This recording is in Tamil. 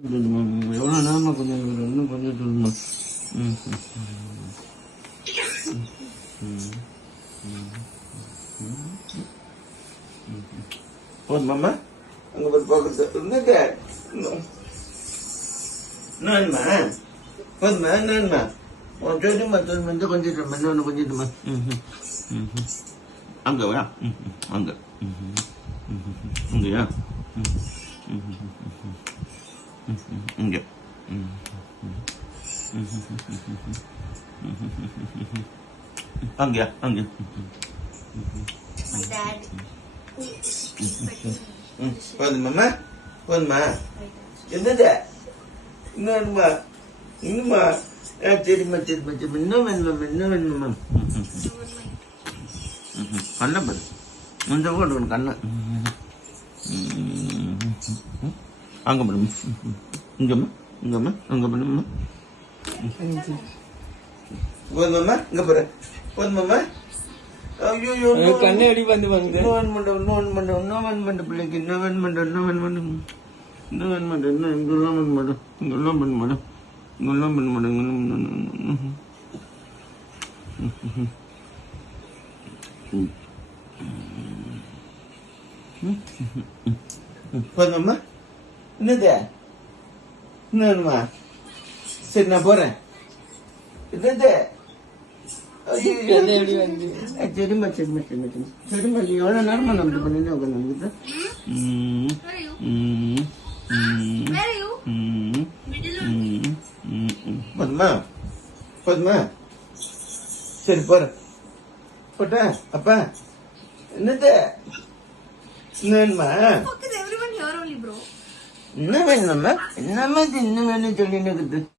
எவ்வளோ நேரமா கொஞ்சம் இன்னும் கொஞ்சம் சொல்லுமா. போதுமாம்மா அங்கே போய் பார்க்குறது இருந்துட்டு நான்மா போதுமா நான்மா சொல்லுமா சொல்லுமா இந்த கொஞ்சம் இன்னொன்று கொஞ்சமா. அங்கே வா அங்கே இங்கயா இங்கே அங்கயா அங்கே My dad. போதுமாம்மா போதுமா என்னது இன்னும்மா இன்னும்மா சரிம்மா சரிம்மா சரிம்மா இன்னும் வேணுமா இன்னும் வேணுமா. கண்ணை பாரு கொஞ்சம் கூட கண்ணை அங்கே பண்ணுமா இங்கம்மா இங்கம்மா அங்கே பண்ணுமா. போதுமாம்மா இங்கே போற போதுமாம்மா. ஐயோ கண்ணை அடி வந்து இன்னும் பண்ண பிள்ளைக்கு இன்னும் பண்ண இங்கெல்லாம் பண்ண மாட்டோம் இங்கெல்லாம் பண்ண மாட்டோம் இங்கெல்லாம் பண்ண மாட்டோம். போதுமாம்மா என்னது இன்னும்மா சரி நான் போறேன் என்னது. சரிம்மா சரிம்மா சரிம்மா சரிம்மா நீ எவ்வளோ நேரமா நம்ம பண்ணி உட்காந்து Where are you? போதுமா போதுமா சரி போறேன் போட்டா அப்பா என்னது என்னம்மா Fuck is everyone here only, bro? என்ன வேணும்மா என்னம்மா இன்னும் வேணும் சொல்லின்னு இருக்குது.